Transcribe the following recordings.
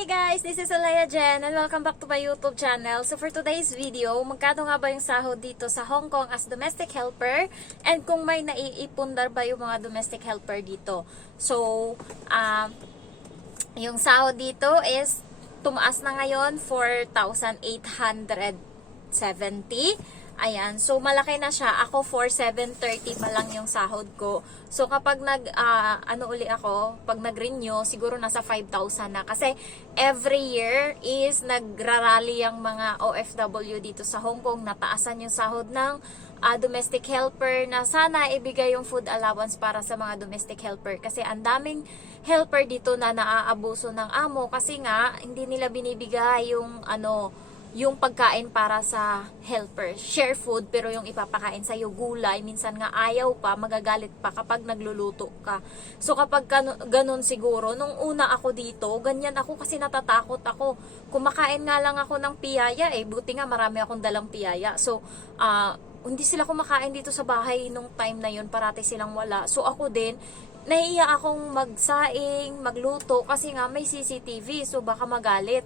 Hi guys, this is Alaya Jen and welcome back to my YouTube channel. So for today's video, magkano nga ba yung sahod dito sa Hong Kong as domestic helper and kung may naiipundar ba yung mga domestic helper dito. So, yung sahod dito is tumaas na ngayon 4,870. Ayan, so malaki na siya. Ako 4,730 pa lang yung sahod ko. So kapag pag nag-renew, siguro nasa 5,000 na. Kasi every year is nagrarally yung mga OFW dito sa Hong Kong. Nataasan yung sahod ng domestic helper na sana ibigay yung food allowance para sa mga domestic helper. Kasi ang daming helper dito na naaabuso ng amo kasi nga hindi nila binibigay yung pagkain para sa helper. Share food, pero yung ipapakain sa'yo gulay, minsan nga ayaw pa, magagalit pa kapag nagluluto ka. So kapag ganun siguro, nung una ako dito, ganyan ako kasi natatakot ako. Kumakain nga lang ako ng piyaya buti nga marami akong dalang piyaya. So, hindi sila kumakain dito sa bahay nung time na yun, parati silang wala. So ako din, nahiya akong magsaing, magluto, kasi nga may CCTV, so baka magalit.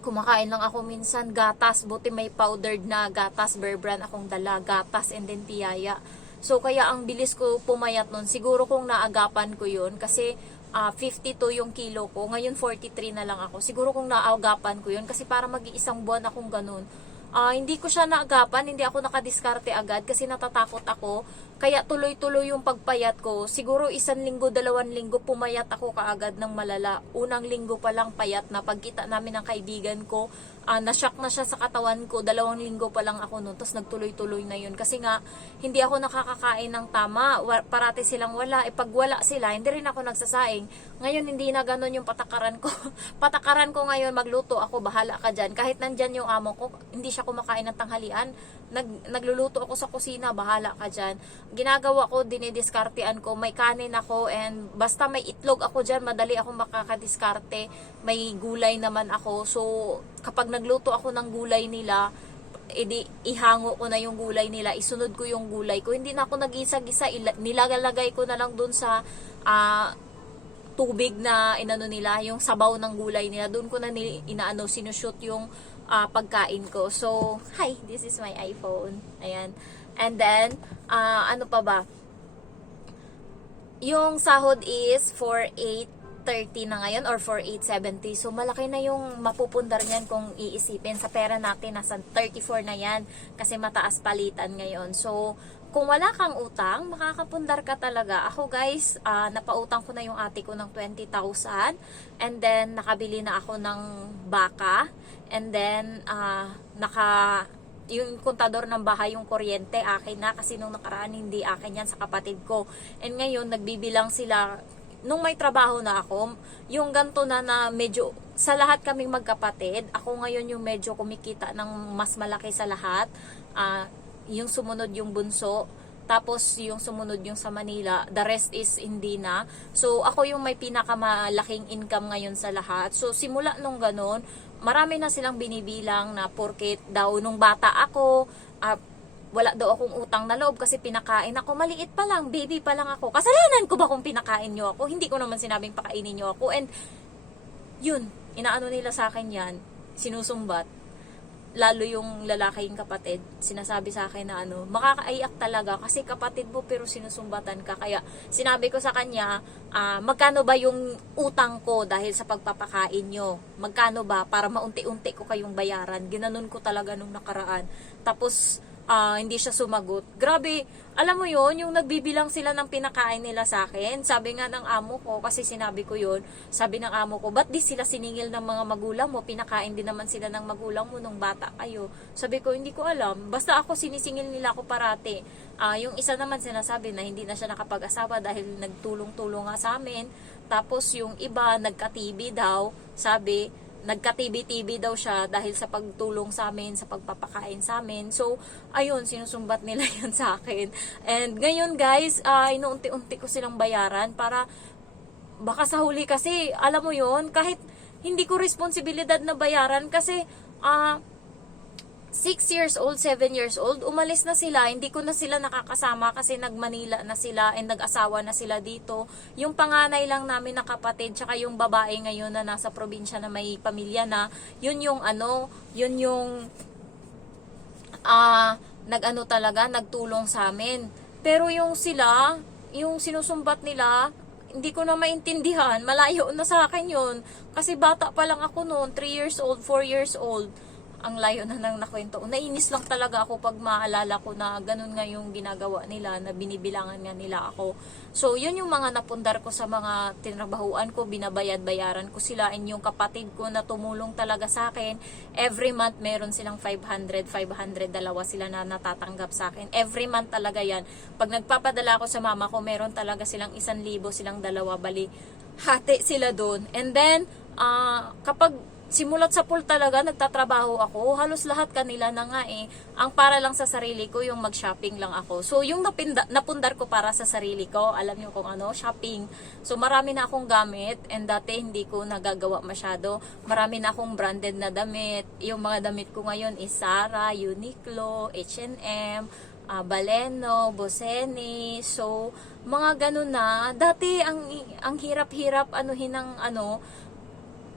Kumakain lang ako minsan gatas, buti may powdered na gatas, Bear Brand akong dala, gatas and then piyaya. So kaya ang bilis ko pumayat nun, siguro kung naagapan ko yun, kasi 52 yung kilo ko, ngayon 43 na lang ako. Siguro kung naagapan ko yun, kasi para mag-iisang buwan akong ganun. Hindi ko siya naagapan, hindi ako nakadiskarte agad kasi natatakot ako. Kaya tuloy-tuloy yung pagpayat ko. Siguro 1 linggo, 2 linggo pumayat ako kaagad ng malala. Unang linggo pa lang payat na. Pagkita namin ng kaibigan ko, na-shock na siya sa katawan ko. 2 linggo pa lang ako noon. Tapos nagtuloy-tuloy na yun. Kasi nga, hindi ako nakakakain ng tama. Parati silang wala. Pag wala sila, hindi rin ako nagsasaing. Ngayon, hindi na ganun yung patakaran ko. Patakaran ko ngayon, magluto ako, bahala ka dyan. Kahit nandyan yung amo ko, hindi siya kumakain ng tanghalian. Nagluluto ako sa kusina, bahala ka dyan. Ginagawa ko, dinidiskartean ko, may kanin ako, and basta may itlog ako dyan, madali ako makakadiskarte. May gulay naman ako. So, kapag nagluto ako ng gulay nila, ihango ko na yung gulay nila, isunod ko yung gulay ko. Hindi na ako nag-isa-gisa, nilalagay ko na lang dun sa tubig na nila, yung sabaw ng gulay nila. Doon ko na sinushoot yung pagkain ko. So, hi, this is my iPhone. Ayan. And then, ano pa ba? Yung sahod is 4,830 na ngayon or 4,870. So, malaki na yung mapupundar niyan kung iisipin. Sa pera natin, nasa 34 na yan kasi mataas palitan ngayon. So, kung wala kang utang, makakapundar ka talaga. Ako guys, napautang ko na yung ate ko ng 20,000. And then, nakabili na ako ng baka. And then, yung kontador ng bahay, yung kuryente, akin na. Kasi nung nakaraan, hindi akin yan, sa kapatid ko. And ngayon, nagbibilang sila. Nung may trabaho na ako, yung ganto na medyo, sa lahat kaming magkapatid, ako ngayon yung medyo kumikita ng mas malaki sa lahat. Yung sumunod yung bunso, tapos yung sumunod yung sa Manila, the rest is hindi na. So ako yung may pinakamalaking income ngayon sa lahat. So simula nung ganun, marami na silang binibilang na porket daw nung bata ako, wala daw akong utang na loob kasi pinakain ako, maliit pa lang, baby pa lang ako. Kasalanan ko ba kung pinakain nyo ako? Hindi ko naman sinabing pakainin nyo ako. And yun, inaano nila sa akin yan, sinusumbat. Lalo yung lalaking kapatid, sinasabi sa akin na makakaiyak talaga kasi kapatid mo pero sinusumbatan ka. Kaya sinabi ko sa kanya, magkano ba yung utang ko dahil sa pagpapakain nyo? Magkano ba para maunti-unti ko kayong bayaran? Ginanon ko talaga nung nakaraan. Tapos hindi siya sumagot. Grabe, alam mo yon, yung nagbibilang sila ng pinakain nila sa akin. Sabi nga ng amo ko, kasi sinabi ko yon, sabi ng amo ko, ba't di sila siningil ng mga magulang mo? Pinakain din naman sila ng magulang mo nung bata kayo. Sabi ko, hindi ko alam. Basta ako, sinisingil nila ako parati. Yung isa naman sinasabi na hindi na siya nakapag-asawa dahil nagtulong-tulong nga sa amin. Tapos yung iba, nagka-TB daw, sabi, nagka-TB daw siya dahil sa pagtulong sa amin, sa pagpapakain sa amin. So, ayun, sinusumbat nila yan sa akin. And ngayon guys, inuunti-unti ko silang bayaran para baka sa huli kasi, alam mo yon, kahit hindi ko responsibilidad na bayaran kasi 6 years old, 7 years old, umalis na sila, hindi ko na sila nakakasama kasi nag-Manila na sila and nag-asawa na sila dito. Yung panganay lang namin na kapatid, tsaka yung babae ngayon na nasa probinsya na may pamilya na, yun yung nag-ano talaga, nagtulong sa amin. Pero yung sila, yung sinusumbat nila, hindi ko na maintindihan, malayo na sa akin yun. Kasi bata pa lang ako noon, 3 years old, 4 years old. Ang layo na nang nakwento. Nainis lang talaga ako pag maalala ko na ganun nga yung ginagawa nila, na binibilangan nga nila ako. So, yun yung mga napundar ko sa mga tinrabahuan ko, binabayad-bayaran ko sila, and yung kapatid ko na tumulong talaga sa akin, every month meron silang 500, dalawa sila na natatanggap sa akin. Every month talaga yan. Pag nagpapadala ako sa mama ko, meron talaga silang 1,000, silang dalawa, bali, hati sila doon. And then, kapag simulat sa pool talaga, nagtatrabaho ako. Halos lahat kanila na nga eh. Ang para lang sa sarili ko, yung mag-shopping lang ako. So, yung napundar ko para sa sarili ko, alam niyo kung ano, shopping. So, marami na akong gamit, and dati hindi ko nagagawa masyado. Marami na akong branded na damit. Yung mga damit ko ngayon is Zara, Uniqlo, H&M, Baleno, Bosseni. So, mga ganun na. Dati, ang hirap-hirap anuhin ng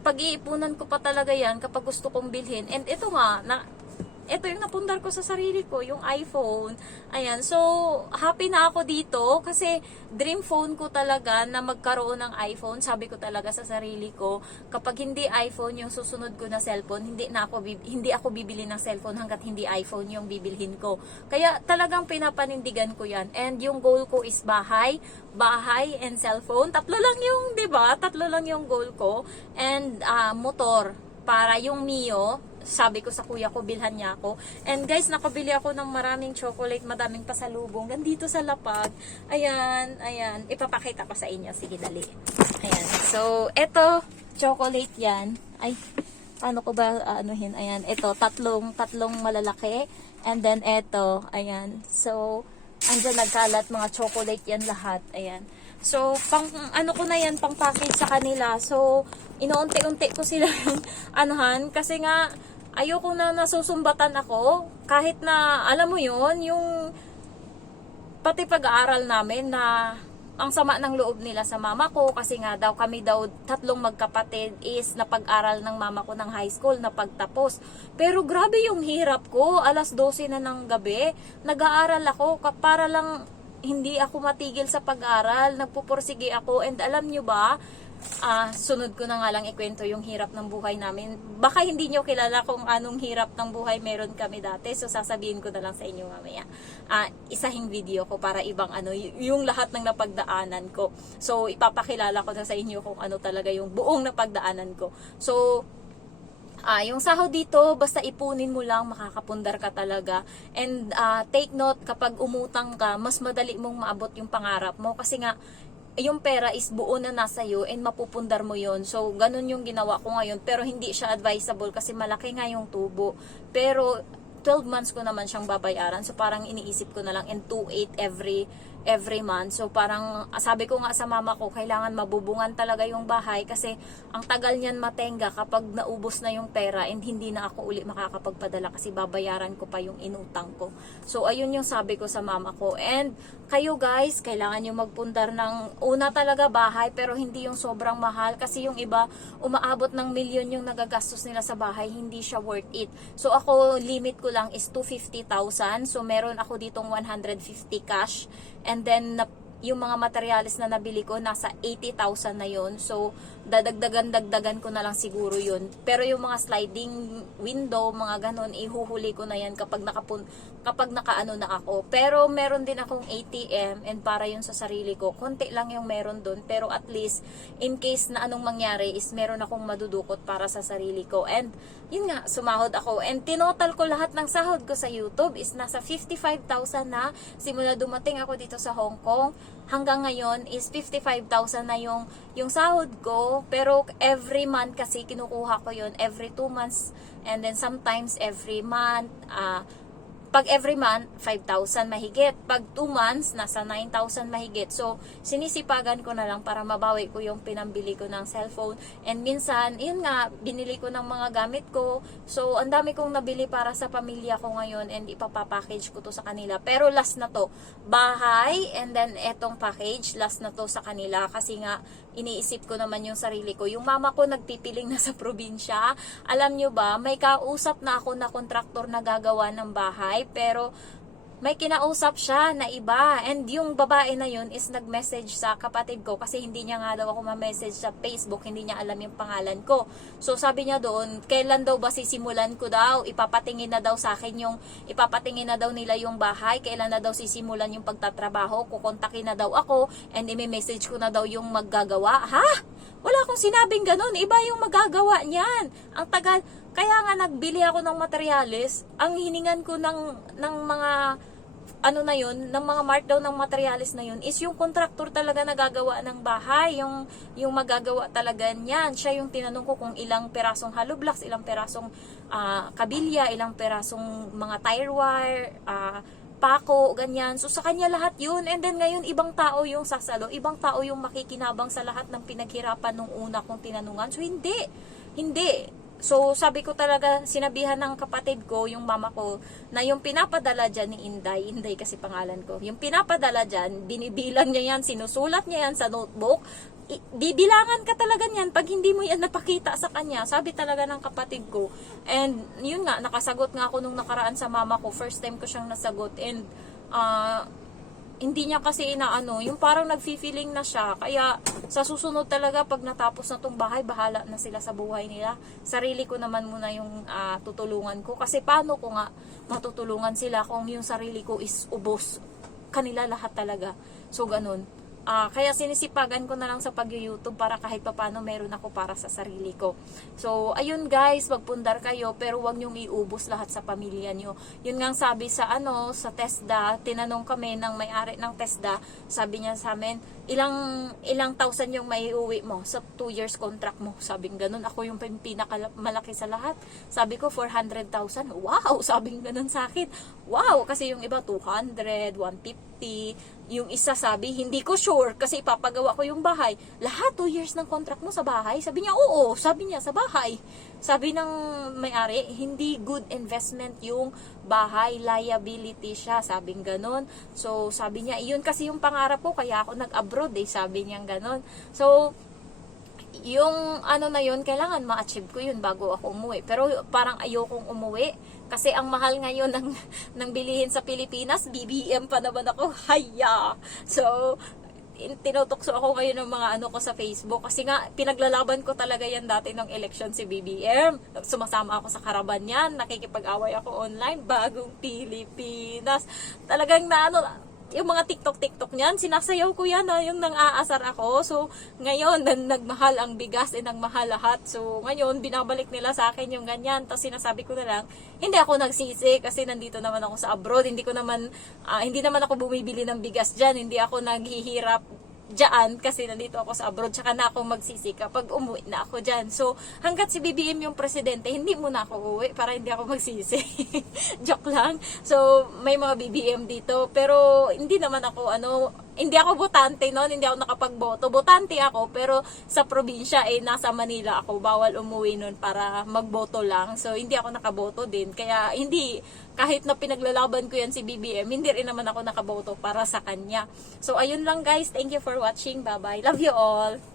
pag-iipunan ko pa talaga yan kapag gusto kong bilhin. And ito nga, ito yung napundar ko sa sarili ko, yung iPhone. Ayan, so happy na ako dito kasi dream phone ko talaga na magkaroon ng iPhone. Sabi ko talaga sa sarili ko, kapag hindi iPhone yung susunod ko na cellphone, hindi ako bibili ng cellphone hanggat hindi iPhone yung bibilhin ko. Kaya talagang pinapanindigan ko yan. And yung goal ko is bahay and cellphone. Tatlo lang yung, 'di ba? Tatlo lang yung goal ko. And motor para yung Mio. Sabi ko sa kuya ko, bilhan niya ako. And guys, nakabili ako ng maraming chocolate, madaming pasalubong. Nandito sa lapag. Ayan, ayan. Ipapakita ko sa inyo. Sige, dali. Ayan. So, eto, chocolate yan. Ay, paano ko ba anuhin? Ayan, eto, tatlong malalaki. And then, eto, ayan. So, andyan nagkalat, mga chocolate yan lahat. Ayan. So, pang ko na yan, pang package sa kanila. So, inuunti-unti ko sila anuhan. Kasi nga, ayoko na nasusumbatan ako. Kahit na, alam mo yon yung pati pag-aaral namin na ang sama ng loob nila sa mama ko kasi nga daw kami daw tatlong magkapatid is napag-aral ng mama ko ng high school na pagtapos. Pero grabe yung hirap ko, 12:00 na ng gabi, nag-aaral ako para lang hindi ako matigil sa pag-aral, nagpupursige ako. And alam nyo ba, sunod ko na nga lang ikwento yung hirap ng buhay namin. Baka hindi nyo kilala kung anong hirap ng buhay meron kami dati. So sasabihin ko na lang sa inyo mamaya. Isahing video ko para ibang yung lahat ng napagdaanan ko. So ipapakilala ko na sa inyo kung ano talaga yung buong napagdaanan ko. So yung sahod dito, basta ipunin mo lang, makakapundar ka talaga. And take note, kapag umutang ka, mas madali mong maabot yung pangarap mo. Kasi nga, yung pera is buo na nasa iyo and mapupundar mo yon. So, ganun yung ginawa ko ngayon. Pero hindi siya advisable kasi malaki nga yung tubo. Pero, 12 months ko naman siyang babayaran. So, parang iniisip ko na lang and 2,800 every month. So, parang sabi ko nga sa mama ko, kailangan mabubungan talaga yung bahay kasi ang tagal niyan matenga kapag naubos na yung pera and hindi na ako uli makakapagpadala kasi babayaran ko pa yung inutang ko. So, ayun yung sabi ko sa mama ko. And kayo guys, kailangan nyo magpundar ng una talaga bahay pero hindi yung sobrang mahal kasi yung iba umaabot ng milyon yung nagagastos nila sa bahay, hindi siya worth it. So, ako limit ko lang is 250,000. So, meron ako ditong 150 cash. And then, yung mga materials na nabili ko, nasa 80,000 na yon. So, dagdagan ko na lang siguro yun. Pero yung mga sliding window, mga ganon, ihuhuli ko na yan kapag nakaano na ako. Pero meron din akong ATM and para yun sa sarili ko. Konti lang yung meron dun. Pero at least, in case na anong mangyari is meron akong madudukot para sa sarili ko. And yun nga, sumahod ako. And tinotal ko lahat ng sahod ko sa YouTube is nasa 55,000 na. Simula dumating ako dito sa Hong Kong, hanggang ngayon is 55,000 na yung sahod ko. Pero every month kasi kinukuha ko yun, every 2 months. And then sometimes every month, Pag every month, 5,000 mahigit. Pag 2 months, nasa 9,000 mahigit. So, sinisipagan ko na lang para mabawi ko yung pinambili ko ng cellphone. And minsan, yun nga, binili ko ng mga gamit ko. So, ang dami kong nabili para sa pamilya ko ngayon and ipapapackage ko to sa kanila. Pero last na to, bahay and then etong package, last na to sa kanila. Kasi nga, iniisip ko naman yung sarili ko. Yung mama ko nagpipiling na sa probinsya. Alam nyo ba, may kausap na ako na kontraktor na gagawa ng bahay. Pero may kinausap siya na iba. And yung babae na yun is nag-message sa kapatid ko kasi hindi niya nga daw ako ma-message sa Facebook, hindi niya alam yung pangalan ko. So sabi niya doon, kailan daw ba sisimulan ko daw? Ipapatingin na daw sa akin yung, ipapatingin na daw nila yung bahay, kailan na daw sisimulan yung pagtatrabaho, kukontakin na daw ako, and i-message ko na daw yung maggagawa. Ha? Wala akong sinabing ganun. Iba yung magagawa niyan. Ang tagal. Kaya nga nagbili ako ng materyales. Ang hiningan ko ng mga ano na yun, ng mga markdown ng materyales na yun is yung kontraktor talaga nagagawa ng bahay, yung magagawa talaga niyan. Siya yung tinanong ko kung ilang perasong hollow blocks, ilang perasong kabilya, ilang perasong mga tire wire, pako, ganyan. So, sa kanya lahat yun. And then, ngayon, ibang tao yung sasalo. Ibang tao yung makikinabang sa lahat ng pinaghirapan nung una kong tinanungan. So, hindi. Hindi. So, sabi ko talaga, sinabihan ng kapatid ko, yung mama ko, na yung pinapadala dyan ni Inday, Inday kasi pangalan ko, yung pinapadala dyan, binibilang niya yan, sinusulat niya yan sa notebook, bibilangan ka talaga niyan pag hindi mo yan napakita sa kanya, sabi talaga ng kapatid ko. And yun nga, nakasagot nga ako nung nakaraan sa mama ko, first time ko siyang nasagot, and hindi niya kasi inaano, yung parang nag-feeling na siya. Kaya sa susunod talaga pag natapos na tong bahay, bahala na sila sa buhay nila. Sarili ko naman muna yung tutulungan ko. Kasi paano ko nga matutulungan sila kung yung sarili ko is ubos? Kanila lahat talaga. So ganun. Kaya sinisipagan ko na lang sa pag-YouTube para kahit papano meron ako para sa sarili ko. So, ayun guys, magpundar kayo pero wag niyong iubos lahat sa pamilya niyo. Yun nga sabi sa sa TESDA, tinanong kami ng may-ari ng TESDA, sabi niya sa amin, ilang thousand yung maiuwi mo sa 2 years contract mo. Sabing ganun, ako yung pinakamalaki sa lahat. Sabi ko 400,000. Wow, sabing ganun sa akin. Wow, kasi yung iba 200, 150. Yung isa sabi, hindi ko sure kasi ipapagawa ko yung bahay. Lahat 2 years ng contract mo sa bahay? Sabi niya, oo. Sabi niya, sa bahay. Sabi ng may-ari, hindi good investment yung bahay. Liability siya. Sabing ganon. So, sabi niya, iyon kasi yung pangarap ko. Kaya ako nag-abroad eh. Sabi niya ganon. So, yung na yun, kailangan ma-achieve ko yun bago ako umuwi. Pero parang ayokong umuwi. Kasi ang mahal ngayon ng bilihin sa Pilipinas, BBM pa naman ako. Haya! So, tinutokso ako ngayon ng mga ko sa Facebook. Kasi nga, pinaglalaban ko talaga yan dati ng election si BBM. Sumasama ako sa karaban yan. Nakikipag-away ako online. Bagong Pilipinas. Talagang yung mga TikTok niyan, sinasayaw ko yan, yung nang-aasar ako. So, ngayon, nagmahal ang bigas, nagmahal lahat. So, ngayon, binabalik nila sa akin yung ganyan. Tapos, sinasabi ko na lang, hindi ako nagsisi kasi nandito naman ako sa abroad. Hindi naman ako bumibili ng bigas dyan. Hindi ako naghihirap dyan kasi nandito ako sa abroad. Tsaka na ako magsisi kapag umuwi na ako dyan. So, hanggat si BBM yung presidente, hindi mo na ako uwi para hindi ako magsisi. Joke lang. So, may mga BBM dito. Pero, hindi naman ako, hindi ako botante noon. Hindi ako nakapagboto. Botante ako, pero sa probinsya, nasa Manila ako. Bawal umuwi noon para magboto lang. So, hindi ako nakaboto din. Kaya, kahit na pinaglalaban ko yan si BBM, hindi rin naman ako nakaboto para sa kanya. So, ayun lang guys. Thank you for watching. Bye-bye. Love you all.